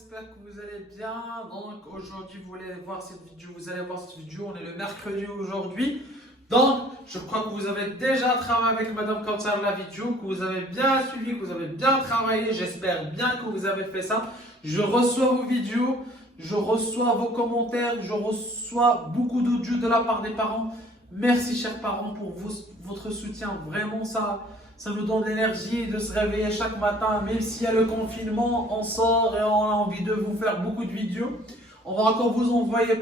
j'espère que vous allez bien. Donc aujourd'hui vous allez voir cette vidéo, on est le mercredi aujourd'hui. Donc je crois que vous avez déjà travaillé avec Madame Kautsar la vidéo, que vous avez bien suivi, que vous avez bien travaillé. J'espère bien que vous avez fait ça. Je reçois vos vidéos, je reçois vos commentaires, je reçois beaucoup d'audio de la part des parents. Merci chers parents pour votre soutien, vraiment ça nous donne l'énergie de se réveiller chaque matin, même s'il y a le confinement, on sort et on a envie de vous faire beaucoup de vidéos. On va encore vous envoyer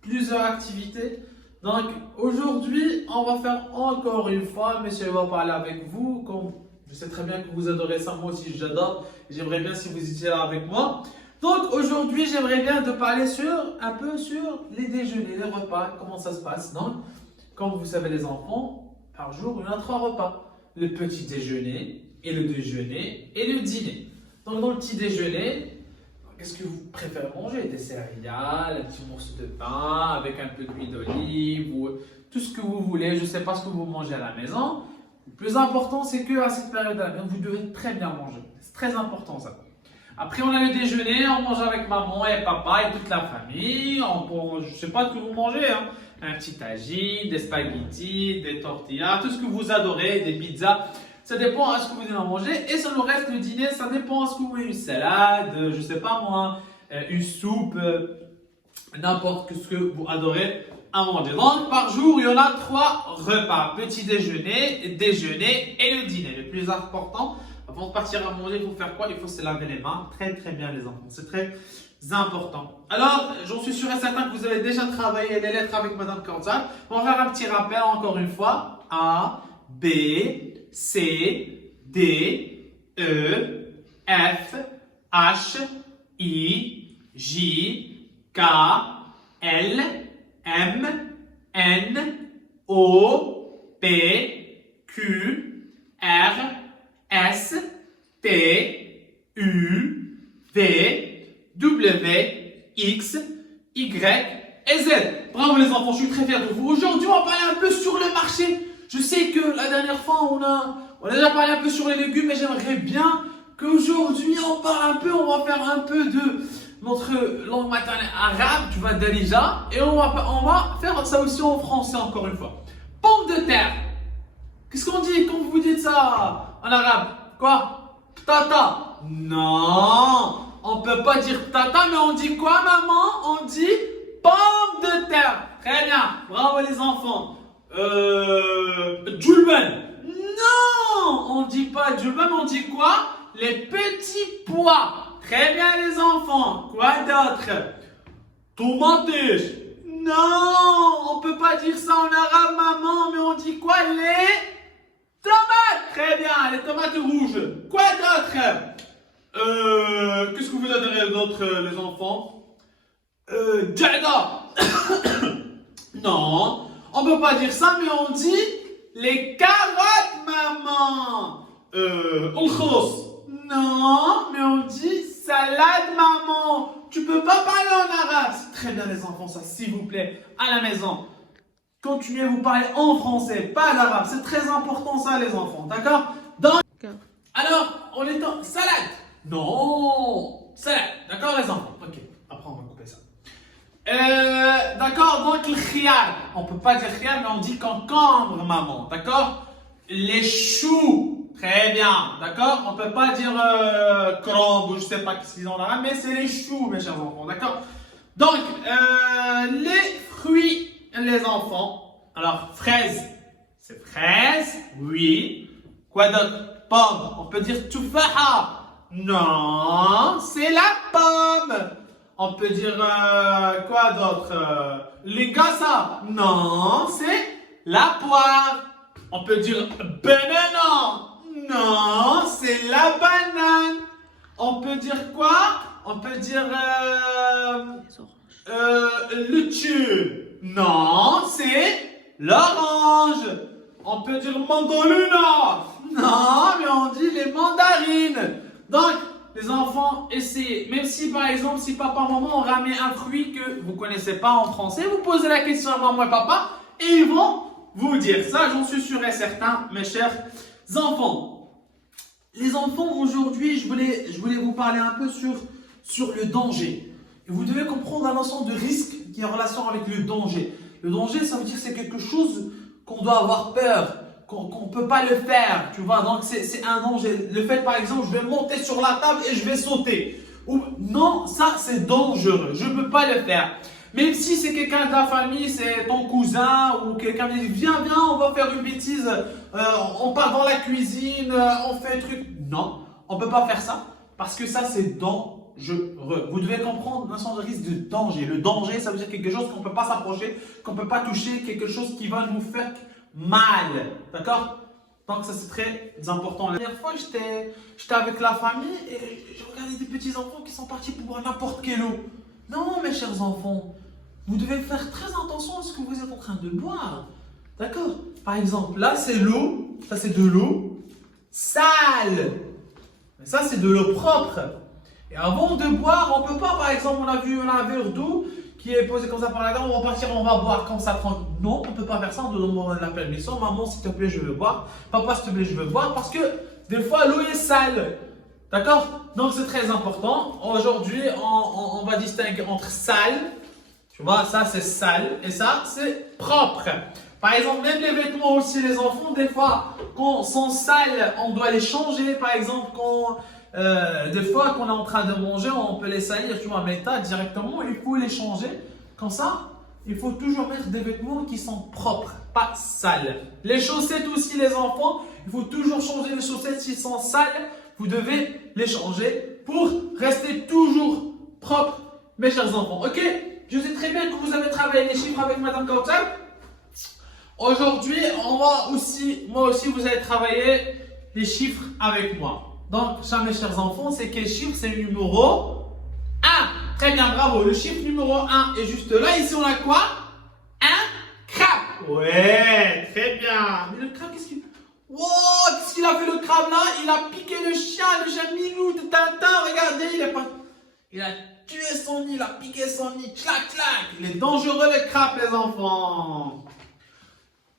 plusieurs activités. Donc aujourd'hui, on va faire encore une fois, monsieur va parler avec vous. Comme je sais très bien que vous adorez ça, moi aussi j'adore. J'aimerais bien si vous étiez là avec moi. Donc aujourd'hui, j'aimerais bien de parler un peu sur les déjeuners, les repas, comment ça se passe. Donc, comme vous savez les enfants, par jour, il y en a 3 repas. Le petit déjeuner, et le déjeuner, et le dîner. Donc dans le petit déjeuner, qu'est-ce que vous préférez manger? Des céréales, un petit morceau de pain, avec un peu d'huile d'olive, ou tout ce que vous voulez. Je ne sais pas ce que vous mangez à la maison. Le plus important, c'est qu'à cette période-là, vous devez très bien manger. C'est très important ça. Après, on a le déjeuner, on mange avec maman et papa et toute la famille. Je ne sais pas ce que vous mangez, hein. Un petit tagine, des spaghettis, des tortillas, tout ce que vous adorez, des pizzas. Ça dépend à ce que vous allez en manger. Et sur le reste du dîner, ça dépend à ce que vous voulez. Une salade, je ne sais pas moi, une soupe, n'importe ce que vous adorez à manger. Donc, par jour, il y en a 3 repas. Petit déjeuner, déjeuner et le dîner. Le plus important, avant de partir à manger, il faut faire quoi? Il faut se laver les mains. Très très bien les enfants. C'est très important. Alors, j'en suis sûr et certain que vous avez déjà travaillé les lettres avec Madame Kautsar. On va faire un petit rappel encore une fois. A, B, C, D, E, F, H, I, J, K, L, M, N, O, P, Q, R, S, T, U, V, W, X, Y et Z. Bravo les enfants, je suis très fier de vous. Aujourd'hui, on va parler un peu sur le marché. Je sais que la dernière fois, on a déjà parlé un peu sur les légumes, mais j'aimerais bien qu'aujourd'hui, on va faire un peu de notre langue maternelle arabe, tu vois, Dalija, et on va faire ça aussi en français encore une fois. Pomme de terre. Qu'est-ce qu'on dit quand vous dites ça en arabe? Quoi? Tata. Non. On ne peut pas dire tata, mais on dit quoi, maman? On dit pomme de terre. Très bien. Bravo, les enfants. Julben. Non, on ne dit pas julben, on dit quoi? Les petits pois. Très bien, les enfants. Quoi d'autre? Tomates. Non, on ne peut pas dire ça en arabe, maman, mais on dit quoi? Les tomates. Très bien, les tomates rouges. Quoi d'autre? Qu'est-ce que vous adorez d'autre, les enfants? Jada. Non, on peut pas dire ça, mais on dit les carottes, maman. Khos. Non, mais on dit salade, maman. Tu peux pas parler en arabe. C'est très bien, les enfants, ça, s'il vous plaît, à la maison. Continuez à vous parler en français, pas en arabe. C'est très important, ça, les enfants, d'accord? Alors, on est en salade. Non, salade. D'accord, les enfants? Ok, après, on va couper ça. D'accord, donc le khiyar. On ne peut pas dire khiyar, mais on dit concombre, maman. D'accord? Les choux. Très bien. D'accord? On ne peut pas dire crambe ou je ne sais pas ce qu'ils ont en arabe, mais c'est les choux, mes chers enfants. D'accord? Donc, les fruits, les enfants. Alors, fraise. C'est fraise, oui. Quoi d'autre? Pomme. On peut dire tufaha. Non, c'est la pomme. On peut dire quoi d'autre? Ligasa. Non, c'est la poire. On peut dire banana. Non, c'est la banane. On peut dire quoi? On peut dire litchi. Non, c'est l'orange. On peut dire mandolina. Non, mais on dit les mandarines. Donc, les enfants, essayez. Même si, par exemple, si papa et maman ont ramené un fruit que vous ne connaissez pas en français, vous posez la question à maman et papa et ils vont vous dire. Ça, j'en suis sûr et certain, mes chers enfants. Les enfants, aujourd'hui, je voulais vous parler un peu sur le danger. Et vous devez comprendre la notion de risque qui est en relation avec le danger. Le danger, ça veut dire que c'est quelque chose qu'on doit avoir peur, qu'on ne peut pas le faire, tu vois. Donc, c'est un danger. Le fait, par exemple, je vais monter sur la table et je vais sauter. Ou, non, ça, c'est dangereux. Je ne peux pas le faire. Même si c'est quelqu'un de ta famille, c'est ton cousin ou quelqu'un qui dit viens, viens, on va faire une bêtise, on part dans la cuisine, on fait un truc. Non, on ne peut pas faire ça parce que ça, c'est dangereux. Vous devez comprendre la notion de risque de danger. Le danger, ça veut dire quelque chose qu'on ne peut pas s'approcher, qu'on ne peut pas toucher, quelque chose qui va nous faire mal. D'accord? Donc, ça, c'est très important. La dernière fois, j'étais avec la famille et je regardais des petits enfants qui sont partis pour boire n'importe quelle eau. Non, mes chers enfants, vous devez faire très attention à ce que vous êtes en train de boire. D'accord? Par exemple, là, c'est l'eau. Ça, c'est de l'eau sale. Mais ça, c'est de l'eau propre. Et avant de boire, on ne peut pas, par exemple, on a vu un verre d'eau qui est posé comme ça par la dame, on va partir, on va boire comme ça tranquille. Non, on ne peut pas faire ça, on doit demander la permission. Maman, s'il te plaît, je veux boire. Papa, s'il te plaît, je veux boire. Parce que des fois, l'eau est sale. D'accord? Donc, c'est très important. Aujourd'hui, on va distinguer entre sale. Tu vois, ça, c'est sale. Et ça, c'est propre. Par exemple, même les vêtements aussi, les enfants, des fois, quand ils sont sales, on doit les changer. Par exemple, des fois, quand on est en train de manger, on peut les salir, tu vois, mais directement, il faut les changer. Comme ça, il faut toujours mettre des vêtements qui sont propres, pas sales. Les chaussettes aussi, les enfants, il faut toujours changer les chaussettes s'ils sont sales. Vous devez les changer pour rester toujours propre, mes chers enfants. Ok? Je sais très bien que vous avez travaillé les chiffres avec Madame Kautsar. Aujourd'hui, moi aussi, vous allez travailler les chiffres avec moi. Donc, ça, mes chers enfants, c'est quel chiffre? C'est le numéro 1. Très bien, bravo. Le chiffre numéro 1 est juste là. Ici, on a quoi? Un crabe. Ouais, très bien. Mais le crabe, qu'est-ce qu'il... Wow, qu'est-ce qu'il a fait le crabe là? Il a piqué le chien Milou de Tintin. Regardez, il a tué son nid, il a piqué son nid. Clac, clac. Il est dangereux le crabe, les enfants.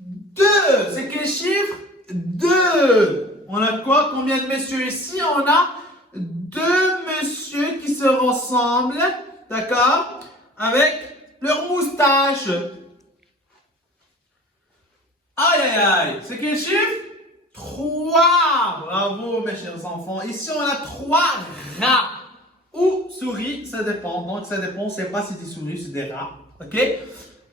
2. C'est quel chiffre? 2. On a quoi? Combien de messieurs ici? On a 2 messieurs qui se ressemblent, d'accord? Avec leur moustache. Aïe, aïe, aïe. C'est quel chiffre? 3. Bravo, mes chers enfants. Ici, on a 3 rats. Ou souris, ça dépend. Donc, ça dépend. On ne sait pas si c'est des souris, c'est des rats. OK?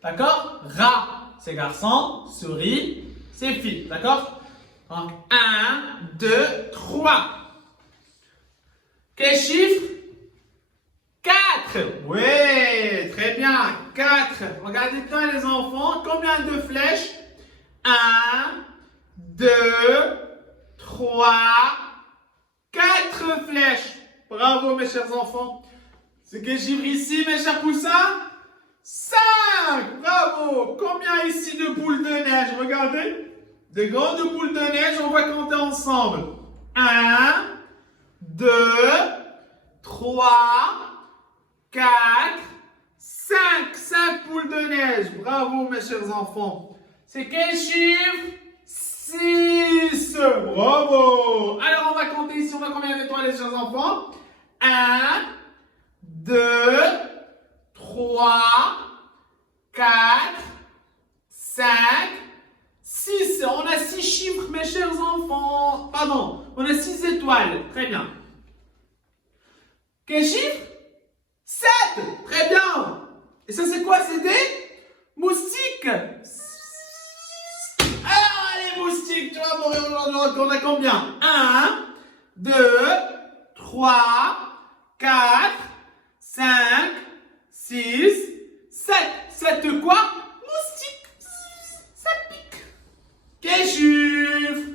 D'accord? Rat, c'est garçon. Souris, c'est fille. D'accord? Donc, 1, 2, 3. Quel chiffre? 4. Oui, très bien. 4. Regardez bien les enfants. Combien de flèches? 1, 2, 3, 4 flèches. Bravo mes chers enfants. C'est quel chiffre ici mes chers poussins? 5. Bravo. Combien ici de boules de neige? Regardez. Des grandes boules de neige, on va compter ensemble. 1, 2, 3, 4, 5. 5 boules de neige. Bravo mes chers enfants. C'est quel chiffre? 6. Bravo. Alors on va compter ici, on a combien d'étoiles les chers enfants? 1, 2, 3, 4, 5, 6. On a 6 chiffres, mes chers enfants. Pardon, on a 6 étoiles. Très bien. Quel chiffre? 7. Très bien. Et ça, c'est quoi? C'est des moustiques. Alors, les moustiques, tu vois, on a combien? 1, 2, 3, 4, 5, 6, 7. 7 quoi? Moustiques. Ça pique. Quel chiffre?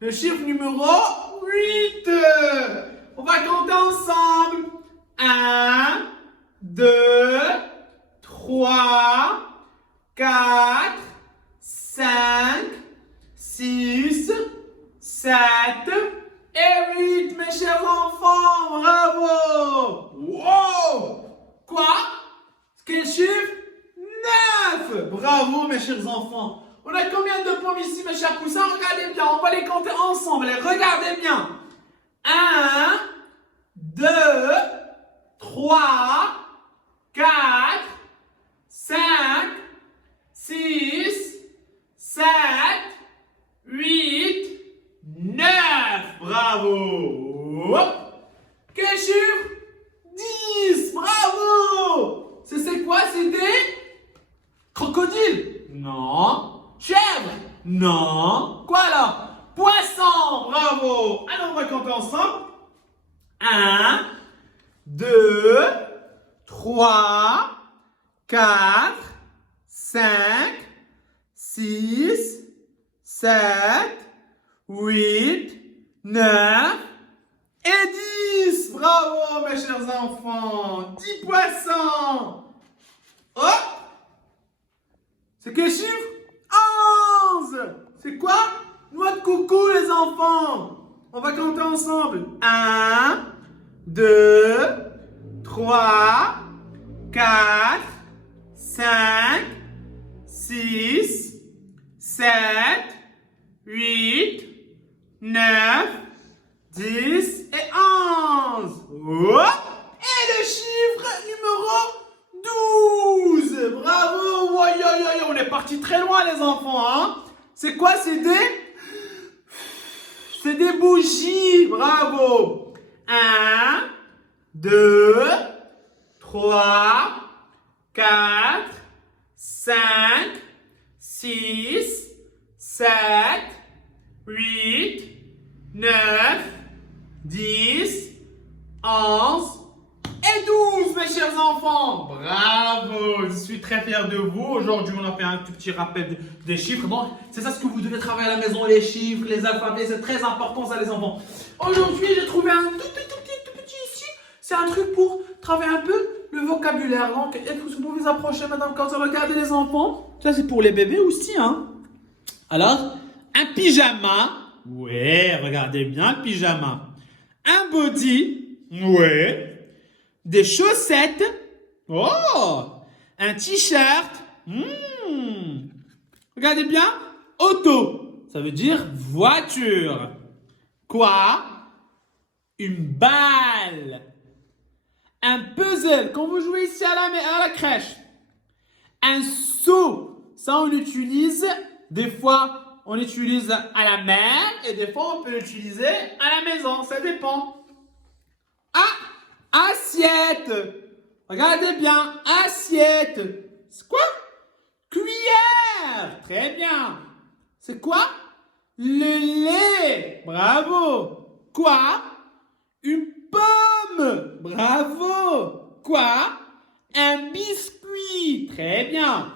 Le chiffre numéro 8. On va compter ensemble. 1, 2, 3, 4, 5, 6, 7 et 8, mes chers enfants. Bravo. Wow. Quoi? Quel chiffre? 9. Bravo, mes chers enfants. On a combien de pommes ici, mes chers poussins? Regardez bien, on va les compter ensemble. Regardez bien. 1, 2, 3, 4, 5, 6, 7, 8, 9. Bravo. Hop. Quel chiffre? 10. Bravo. C'est quoi? C'est des crocodiles? Non. Chèvre? Non. Quoi alors? Poisson. Bravo. Alors on va compter ensemble. 1, 2, 3, 4, 5, 6, 7, 8, 9 et 10. Bravo mes chers enfants. 10 poissons. Hop. C'est quel chiffre? 11. C'est quoi? Noix de coucou les enfants. On va compter ensemble. 1, 2, 3, 4, 5, 6, 7, 8, 9, 10 et 11. Oh! Et le chiffre numéro 12. Bravo. On est parti très loin les enfants. Hein? C'est quoi? C'est des bougies. Bravo. 1, 2, 3, 4, 5, 6, 7, 8, 9, 10, 11 et 12, mes chers enfants. Bravo, je suis très fier de vous. Aujourd'hui, on a fait un tout petit rappel des chiffres. Donc, c'est ça ce que vous devez travailler à la maison, les chiffres, les alphabets. C'est très important, ça, les enfants. Aujourd'hui, j'ai trouvé un tout petit ici. C'est un truc pour travailler un peu le vocabulaire. Donc, vous pouvez vous approcher, madame, quand vous regardez les enfants. Ça, c'est pour les bébés aussi, hein. Alors, un pyjama. Ouais, regardez bien le pyjama. Un body. Ouais. Des chaussettes. Oh. Un t-shirt. Regardez bien. Auto. Ça veut dire voiture. Quoi? Une balle. Un puzzle. Quand vous jouez ici à la crèche. Un seau. Ça, on l'utilise. Des fois, on l'utilise à la mer. Et des fois, on peut l'utiliser à la maison. Ça dépend. Ah, assiette. Regardez bien. Assiette. C'est quoi? Cuillère. Très bien. C'est quoi? Le lait. Bravo. Quoi? Une pomme. Bravo. Quoi? Un biscuit. Très bien.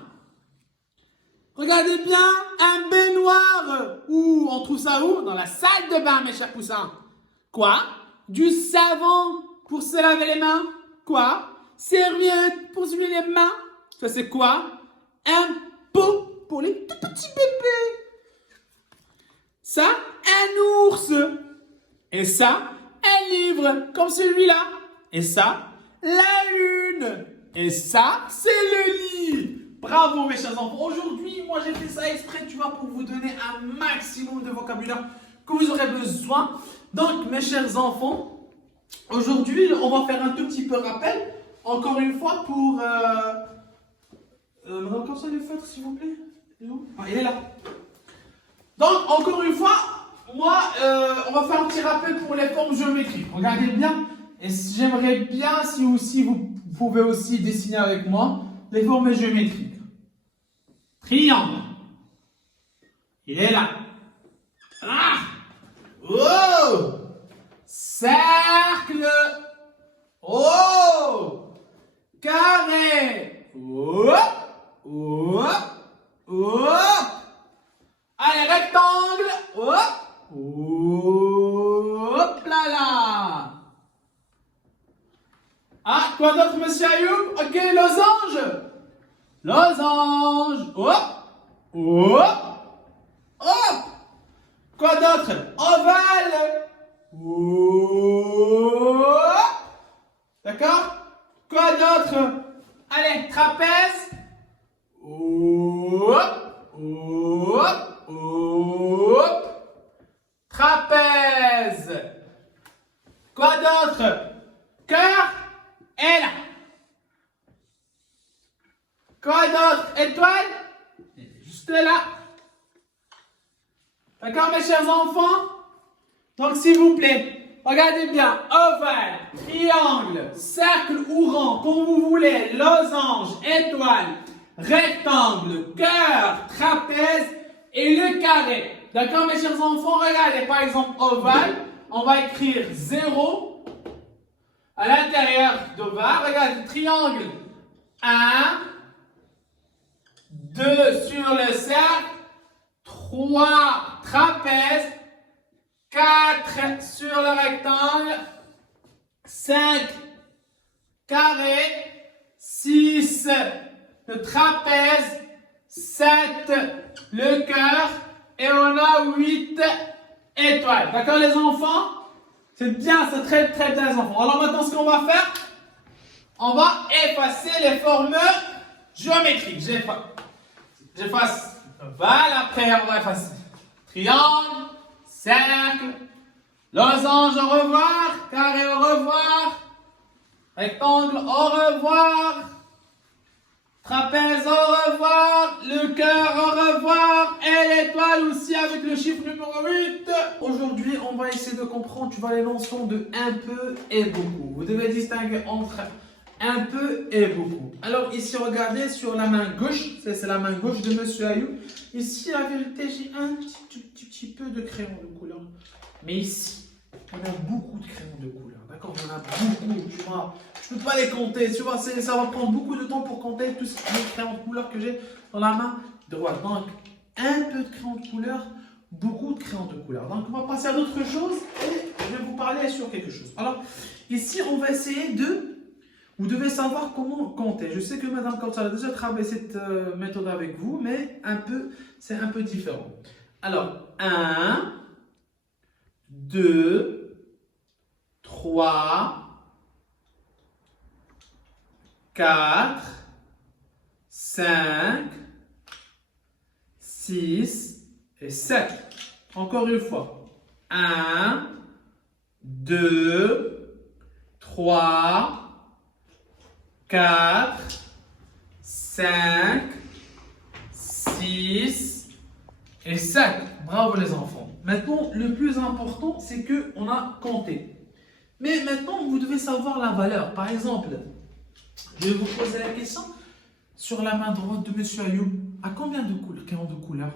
Regardez bien, un baignoire. Où on trouve ça où? Dans la salle de bain, mes chers poussins. Quoi? Du savon pour se laver les mains. Quoi? Serviette pour se laver les mains. Ça c'est quoi? Un pot pour les tout petits bébés. Ça, un ours. Et ça, un livre comme celui-là. Et ça, la lune. Et ça, c'est le lit. Bravo mes chers enfants. Aujourd'hui, moi j'ai fait ça exprès, tu vois, pour vous donner un maximum de vocabulaire que vous aurez besoin. Donc mes chers enfants, aujourd'hui, on va faire un tout petit peu rappel. Encore une fois pour... Madame Corsa, les feutres, s'il vous plaît. Il est où? Ah, il est là. Donc, encore une fois, moi, on va faire un petit rappel pour les formes géométriques. Regardez bien. Et j'aimerais bien si aussi vous pouvez aussi dessiner avec moi les formes géométriques. Triangle. Il est là. Ah! Oh! Cercle. Oh! Carré. Hop! Hop! Hop! Allez, rectangle. Hop! Hop là là! Ah, quoi d'autre, monsieur Ayoub? Ok, losange. Losange. Hop! Hop! Hop! Quoi d'autre? Ovale. Hop! D'accord? Quoi d'autre? Allez, trapèze. Hop! Hop! Hop! Trapèze. Quoi d'autre? Cœur. est là. Quoi d'autre? Étoile? Elle est juste là. D'accord, mes chers enfants? Donc, s'il vous plaît, regardez bien. Ovale, triangle, cercle ou rond, comme vous voulez, losange, étoile, rectangle, cœur, trapèze et le carré. D'accord, mes chers enfants? Regardez, par exemple, ovale, on va écrire 0 à l'intérieur d'ovale. Regardez, triangle, 1, 2 sur le cercle, 3 trapèze, 4 sur le rectangle, 5 carré, 6 le trapèze, 7 le cœur et on a 8 étoiles. D'accord les enfants? C'est bien, c'est très très bien les enfants. Alors maintenant ce qu'on va faire, on va effacer les formes géométriques. J'efface ovale, après on va effacer triangle, cercle, losange au revoir, carré au revoir, rectangle au revoir, trapèze au revoir, le cœur au revoir et l'étoile aussi avec le chiffre numéro 8. Aujourd'hui, on va essayer de comprendre, tu vois, les notions de un peu et beaucoup. Vous devez distinguer entre un peu et beaucoup. Alors ici, regardez sur la main gauche, c'est la main gauche de Monsieur Ayoub. Ici, la vérité, j'ai un petit peu de crayon de couleur. Mais ici, on a beaucoup de crayons de couleur. D'accord? On en a beaucoup, tu vois. Je ne peux pas les compter, tu vois. Ça va prendre beaucoup de temps pour compter tous les crayons de couleur que j'ai dans la main droite. Donc, un peu de crayons de couleur, beaucoup de crayons de couleur. Donc, on va passer à d'autres choses et je vais vous parler sur quelque chose. Alors, ici, on va essayer de... Vous devez savoir comment compter. Je sais que Madame Kautsar a déjà travaillé cette méthode avec vous, mais c'est un peu différent. Alors, 1, 2, 3, 4, 5, 6 et 7. Encore une fois. 1, 2, 3, 4, 5, 6 et 7. Bravo les enfants. Maintenant, le plus important, c'est qu'on a compté. Mais maintenant, vous devez savoir la valeur. Par exemple, je vais vous poser la question sur la main droite de M. Ayoub. À combien de crayons de couleur?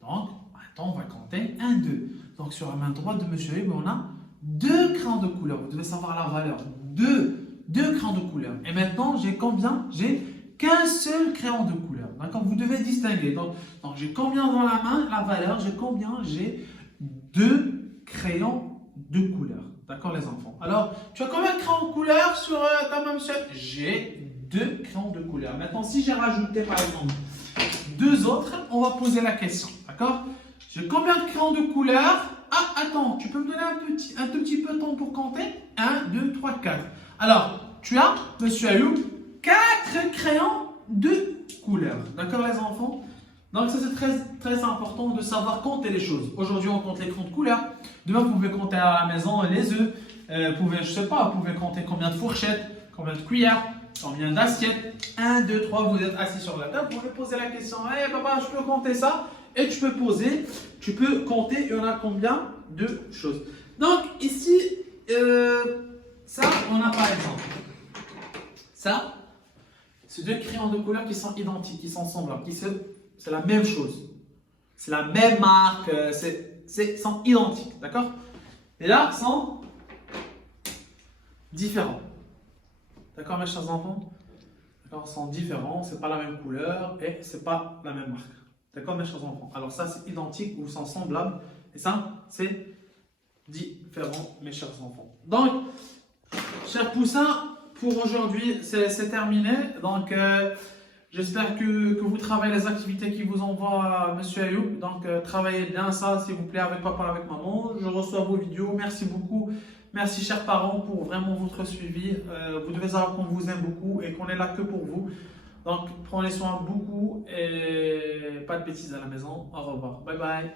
Donc, attends, on va compter. 1, 2. Donc, sur la main droite de M. Ayoub, on a 2 crayons de couleur. Vous devez savoir la valeur. 2 crayons de couleur. Et maintenant, j'ai combien? J'ai qu'un seul crayon de couleur. D'accord? Vous devez distinguer. Donc j'ai combien dans la main? La valeur, j'ai combien? J'ai 2 crayons de couleur. D'accord, les enfants? Alors, tu as combien de crayons de couleur sur ta main, monsieur? J'ai 2 crayons de couleur. Maintenant, si j'ai rajouté, par exemple, 2 autres, on va poser la question. D'accord? J'ai combien de crayons de couleur? Ah, attends, tu peux me donner un tout petit peu de temps pour compter? 1, 2, 3, 4. Alors, tu as, Monsieur Ayoub, 4 crayons de couleur. D'accord, les enfants? Donc, ça, c'est très, très important de savoir compter les choses. Aujourd'hui, on compte les crayons de couleur. Demain, vous pouvez compter à la maison les œufs. Vous pouvez, je sais pas, vous pouvez compter combien de fourchettes, combien de cuillères, combien d'assiettes. 1, 2, 3, vous êtes assis sur la table. Vous pouvez poser la question. Hey, papa, je peux compter ça? Et tu peux compter, il y en a combien de choses. Donc, ici, ça, on a par exemple, ça, c'est 2 crayons de couleur qui sont identiques, qui sont semblables, c'est la même chose. C'est la même marque, sont identiques, d'accord? Et là, sont différents. D'accord, mes chers enfants? D'accord, sont différents, c'est pas la même couleur et c'est pas la même marque. D'accord, mes chers enfants? Alors ça, c'est identique ou sont semblables. Et ça, c'est différent, mes chers enfants. Donc, chers poussins, pour aujourd'hui, c'est terminé. Donc, j'espère que vous travaillez les activités qui vous envoie Monsieur Ayoub. Donc, travaillez bien ça, s'il vous plaît, avec papa, avec maman. Je reçois vos vidéos. Merci beaucoup. Merci, chers parents, pour vraiment votre suivi. Vous devez savoir qu'on vous aime beaucoup et qu'on est là que pour vous. Donc, prenez soin beaucoup et pas de bêtises à la maison. Au revoir. Bye bye.